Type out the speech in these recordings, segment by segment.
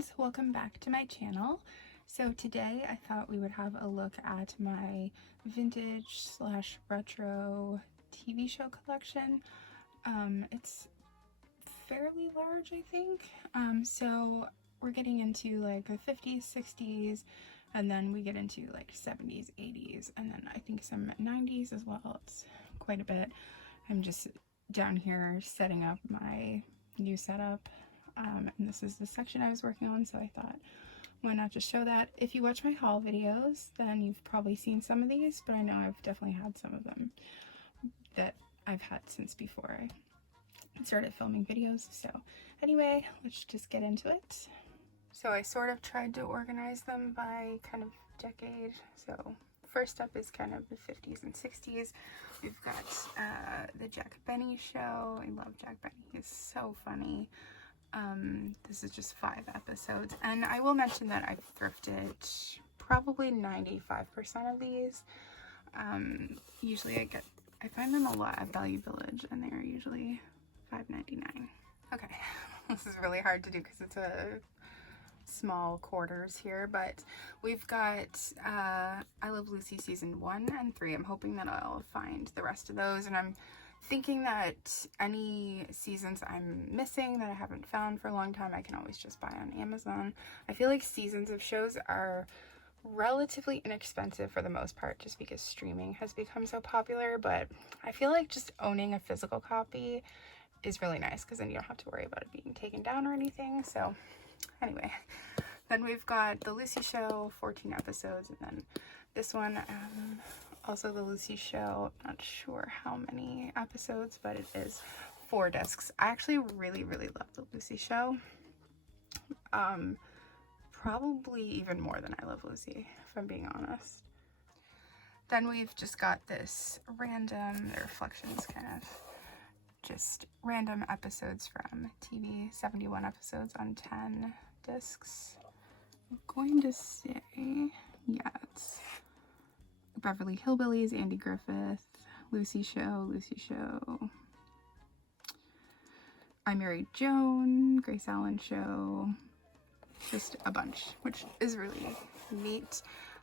friends, welcome back to my channel. So today I thought we would have a look at my vintage slash retro TV show collection. It's fairly large, I think. So we're getting into like the 50s, 60s, and then we get into like 70s, 80s, and then I think some 90s as well. It's quite a bit. I'm just down here setting up my new setup. And this is the section I was working on, so I thought, why not just show that? If you watch my haul videos, then you've probably seen some of these, but I know I've definitely had some of them that I've had since before I started filming videos. So anyway, let's just get into it. So I sort of tried to organize them by kind of decade. So first up is kind of the 50s and 60s. We've got the Jack Benny show. I love Jack Benny. He's so funny. This is just 5 episodes, and I will mention that I've thrifted probably 95% of these. Usually I find them a lot at Value Village, and they're usually $5.99. Okay, this is really hard to do because it's a small quarters here, but we've got I Love Lucy season 1 and 3. I'm hoping that I'll find the rest of those, and I'm thinking that any seasons I'm missing that I haven't found for a long time, I can always just buy on Amazon. I feel like seasons of shows are relatively inexpensive for the most part, just because streaming has become so popular, but I feel like just owning a physical copy is really nice because then you don't have to worry about it being taken down or anything. So anyway, then we've got The Lucy Show, 14 episodes, and then this one, also The Lucy Show, not sure how many episodes, but it is 4 discs. I actually really love The Lucy Show. Probably even more than I Love Lucy, if I'm being honest. Then we've just got this random, the reflections kind of just random episodes from TV, 71 episodes on 10 discs. I'm going to say, yeah, it's Beverly Hillbillies, Andy Griffith, Lucy Show, I Married Joan, Grace Allen Show, just a bunch, which is really neat.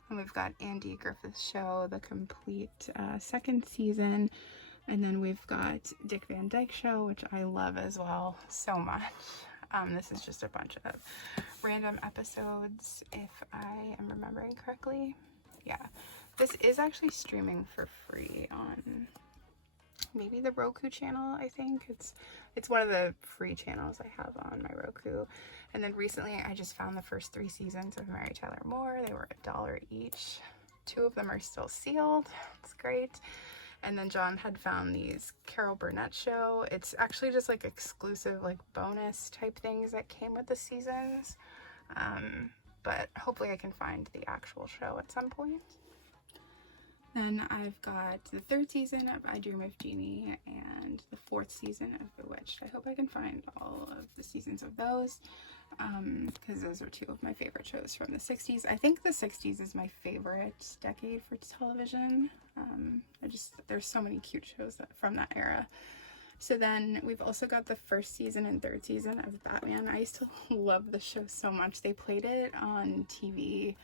And we've got Andy Griffith Show, the complete 2nd season. And then we've got Dick Van Dyke Show, which I love as well so much. This is just a bunch of random episodes, if I am remembering correctly. Yeah, this is actually streaming for free on maybe the Roku channel, I think. It's one of the free channels I have on my Roku. And then recently I just found the first 3 seasons of Mary Tyler Moore. They were $1 each. 2 of them are still sealed. It's great. And then John had found these Carol Burnett Show. It's actually just like exclusive, like bonus type things that came with the seasons. But hopefully I can find the actual show at some point. Then I've got the 3rd season of I Dream of Jeannie and the 4th season of Bewitched. I hope I can find all of the seasons of those, because those are 2 of my favorite shows from the 60s. I think the 60s is my favorite decade for television. There's so many cute shows from that era. So then we've also got the 1st season and 3rd season of Batman. I used to love the show so much. They played it on TV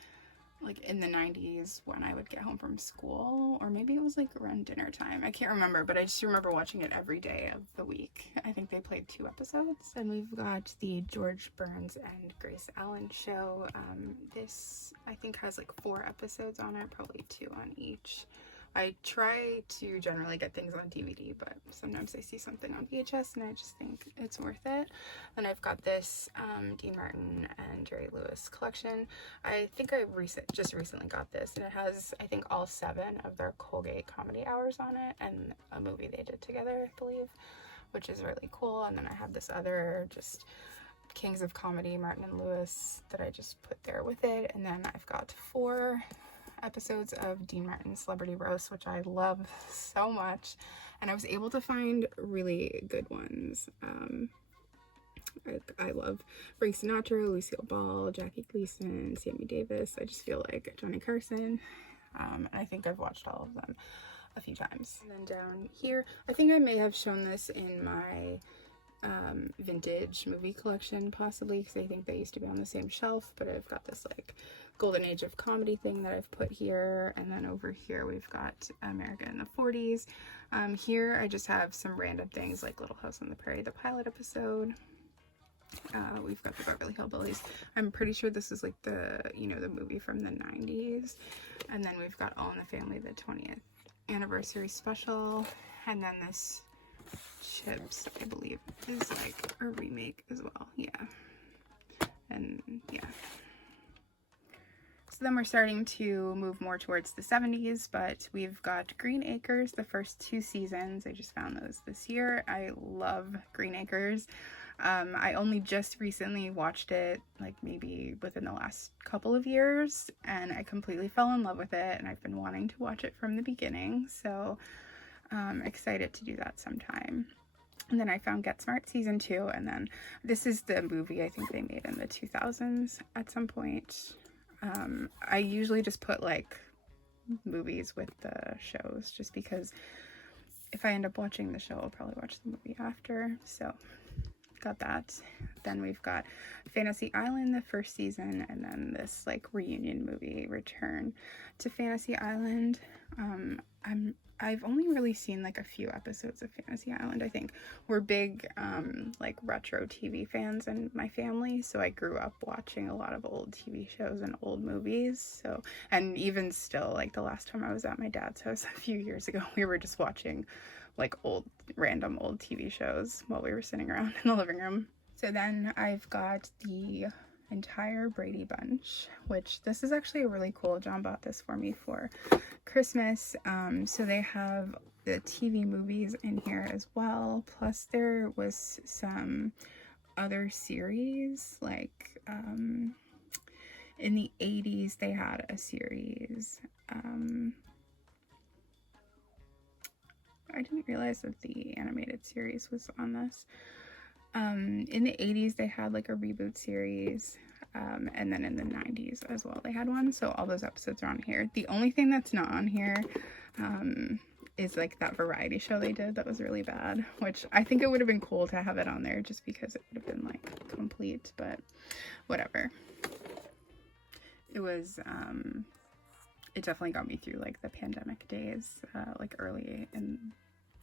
like in the 90s when I would get home from school, or maybe it was like around dinner time. I can't remember, but I just remember watching it every day of the week. I think they played 2 episodes. And we've got the George Burns and Grace Allen Show. This I think has like 4 episodes on it, probably 2 on each. I try to generally get things on DVD, but sometimes I see something on VHS and I just think it's worth it. And I've got this Dean Martin and Jerry Lewis collection. I think I just recently got this, and it has, I think, all 7 of their Colgate comedy hours on it and a movie they did together, I believe, which is really cool. And then I have this other just Kings of Comedy, Martin and Lewis, that I just put there with it. And then I've got 4 episodes of Dean Martin's Celebrity Roast, which I love so much, and I was able to find really good ones. I love Frank Sinatra, Lucille Ball, Jackie Gleason, Sammy Davis. I just feel like Johnny Carson. I think I've watched all of them a few times. And then down here, I think I may have shown this in my vintage movie collection, possibly, because I think they used to be on the same shelf, but I've got this like golden age of comedy thing that I've put here, and then over here we've got America in the 40s. Here I just have some random things like Little House on the Prairie, the pilot episode. We've got the Beverly Hillbillies. I'm pretty sure this is like the, you know, the movie from the 90s. And then we've got All in the Family, the 20th anniversary special. And then this Chips, I believe, is like a remake as well. Yeah. And yeah. So then we're starting to move more towards the 70s, but we've got Green Acres, the first 2 seasons. I just found those this year. I love Green Acres. I only just recently watched it, like maybe within the last couple of years, and I completely fell in love with it, and I've been wanting to watch it from the beginning, so excited to do that sometime. And then I found Get Smart season 2, and then this is the movie I think they made in the 2000s at some point. I usually just put like movies with the shows, just because if I end up watching the show, I'll probably watch the movie after, so got that. Then we've got Fantasy Island, the first season, and then this like reunion movie, Return to Fantasy Island. I've only really seen like a few episodes of Fantasy Island. I think we're big like retro TV fans in my family, so I grew up watching a lot of old TV shows and old movies. So, and even still, like the last time I was at my dad's house a few years ago, we were just watching like random old TV shows while we were sitting around in the living room. So then I've got the entire Brady Bunch, which this is actually really cool. John bought this for me for Christmas. So they have the TV movies in here as well, plus there was some other series, like in the 80s they had a series. I didn't realize that the animated series was on this. In the 80s they had like a reboot series, and then in the 90s as well they had one, so all those episodes are on here. The only thing that's not on here is like that variety show they did that was really bad, which I think it would have been cool to have it on there just because it would have been like complete, but whatever. It was it definitely got me through like the pandemic days, like early in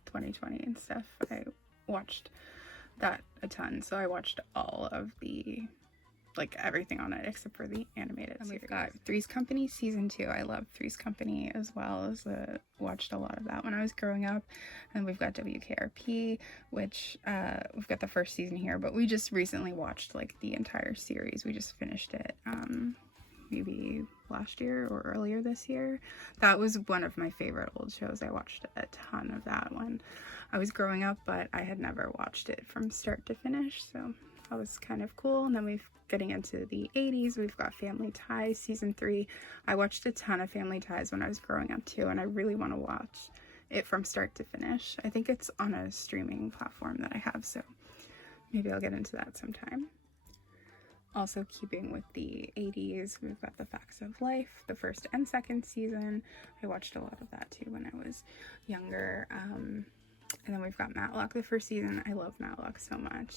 2020 and stuff. I watched that a ton, so I watched all of the, like everything on it except for the animated series. We've got Three's Company season 2. I love Three's Company as well, as watched a lot of that when I was growing up. And we've got WKRP, which we've got the first season here, but we just recently watched like the entire series. We just finished it maybe last year or earlier this year. That was one of my favorite old shows. I watched a ton of that when I was growing up, but I had never watched it from start to finish, so that was kind of cool. And then we've getting into the 80s, we've got Family Ties season 3. I watched a ton of Family Ties when I was growing up too, and I really want to watch it from start to finish. I think it's on a streaming platform that I have, so maybe I'll get into that sometime. Also keeping with the 80s, we've got The Facts of Life, the first and second season. I watched a lot of that too when I was younger. And then we've got Matlock, the first season. I love Matlock so much.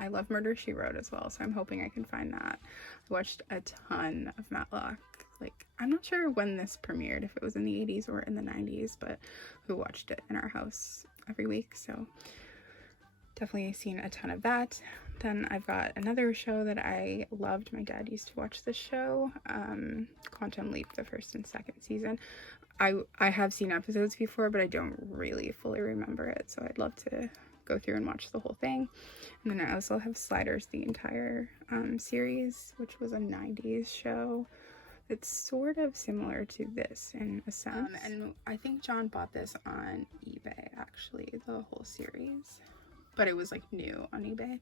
I love Murder, She Wrote as well, so I'm hoping I can find that. I watched a ton of Matlock. Like, I'm not sure when this premiered, if it was in the 80s or in the 90s, but we watched it in our house every week, so definitely seen a ton of that. Then I've got another show that I loved. My dad used to watch this show, Quantum Leap, the first and second season. I have seen episodes before, but I don't really fully remember it, so I'd love to go through and watch the whole thing. And then I also have Sliders, the entire series, which was a 90s show. It's sort of similar to this in a sense. And I think John bought this on eBay, actually, the whole series. But it was like new on eBay.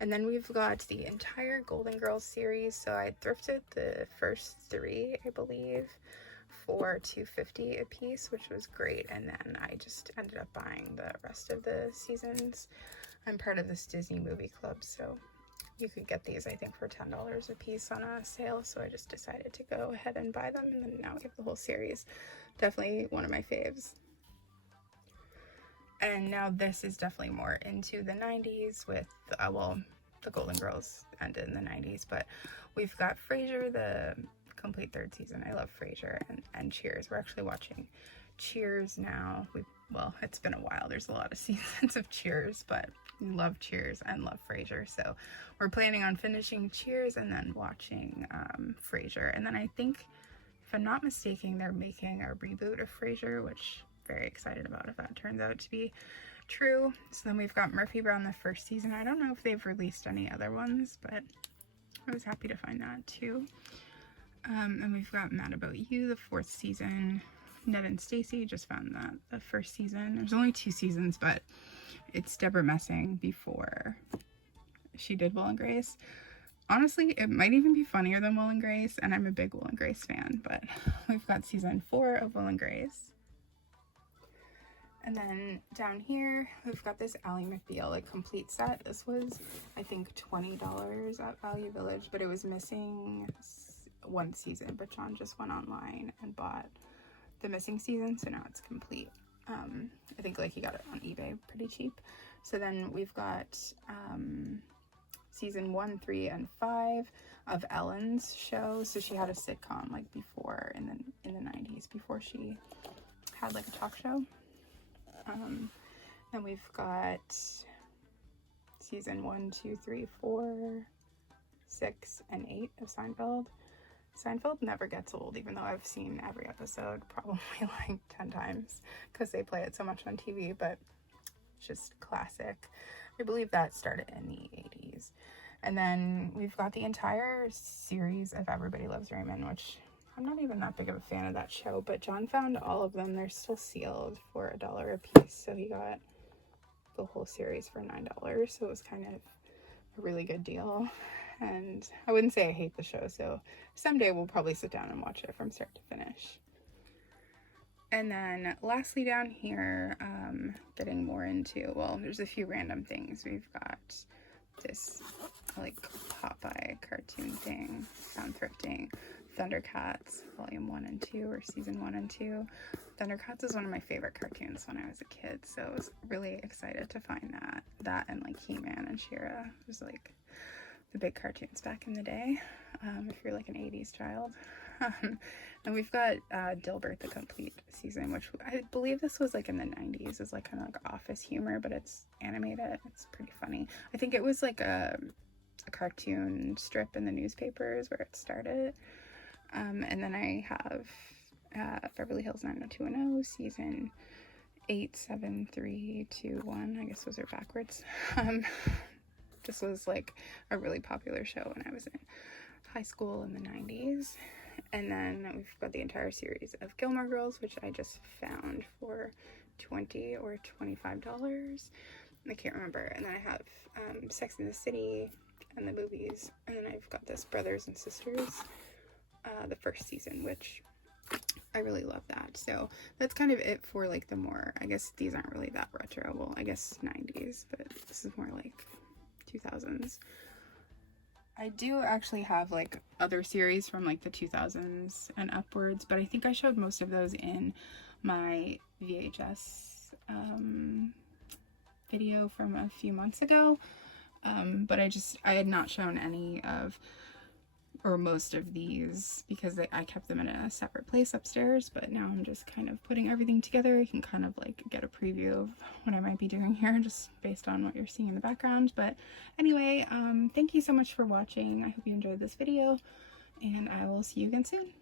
And then we've got the entire Golden Girls series. So I thrifted the first 3, I believe, for $2.50 a piece, which was great. And then I just ended up buying the rest of the seasons. I'm part of this Disney movie club, so you could get these, I think, for $10 a piece on a sale. So I just decided to go ahead and buy them, and then now we have the whole series. Definitely one of my faves. And now this is definitely more into the 90s with, well, the Golden Girls ended in the 90s, but we've got Frasier, the complete third season. I love Frasier, and Cheers. We're actually watching Cheers now. Well, it's been a while. There's a lot of seasons of Cheers, but we love Cheers and love Frasier. So we're planning on finishing Cheers and then watching Frasier. And then I think, if I'm not mistaken, they're making a reboot of Frasier, which I'm very excited about if that turns out to be true. So then we've got Murphy Brown, the first season. I don't know if they've released any other ones, but I was happy to find that too. And we've got Mad About You, the fourth season. Ned and Stacy, just found that the first season. There's only 2 seasons, but it's Deborah Messing before she did Will and Grace. Honestly, it might even be funnier than Will and Grace, and I'm a big Will and Grace fan, but we've got season 4 of Will and Grace. And then down here, we've got this Ally McBeal, like, complete set. This was, I think, $20 at Value Village, but it was missing 1 season, but John just went online and bought the missing season, so now it's complete. I think, like, he got it on eBay pretty cheap. So then we've got season 1, 3, and 5 of Ellen's show. So she had a sitcom, like, before, in the 90s, before she had, like, a talk show. Then we've got season 1, 2, 3, 4, 6, and 8 of Seinfeld. Seinfeld never gets old, even though I've seen every episode probably like 10 times because they play it so much on TV, but it's just classic. I believe that started in the 80s. And then we've got the entire series of Everybody Loves Raymond, which I'm not even that big of a fan of that show, but John found all of them. They're still sealed for $1 a piece, so he got the whole series for $9, so it was kind of a really good deal. And I wouldn't say I hate the show, so someday we'll probably sit down and watch it from start to finish. And then lastly down here, getting more into, well, there's a few random things. We've got this, like, Popeye cartoon thing, found thrifting, Thundercats, volume 1 and 2, or season 1 and 2. Thundercats is one of my favorite cartoons when I was a kid, so I was really excited to find that and, like, He-Man and She-Ra was, like, the big cartoons back in the day, if you're like an 80s child. And we've got Dilbert, the complete season, which I believe this was like in the 90s. It's like kind of like Office humor, but it's animated. It's pretty funny. I think it was like a cartoon strip in the newspapers where it started. And then I have Beverly Hills 90210, season 8, 7, 3, 2, 1. I guess those are backwards. This was like a really popular show when I was in high school in the 90s. And then we've got the entire series of Gilmore Girls, which I just found for $20 or $25. I can't remember. And then I have Sex and the City and the movies. And then I've got this Brothers and Sisters, the first season, which I really love that. So that's kind of it for like the more, I guess these aren't really that retro. Well, I guess 90s, but this is more like 2000s. I do actually have like other series from like the 2000s and upwards, but I think I showed most of those in my VHS video from a few months ago. But I had not shown any of or most of these because I kept them in a separate place upstairs, but now I'm just kind of putting everything together. You can kind of like get a preview of what I might be doing here just based on what you're seeing in the background. But anyway, thank you so much for watching. I hope you enjoyed this video, and I will see you again soon.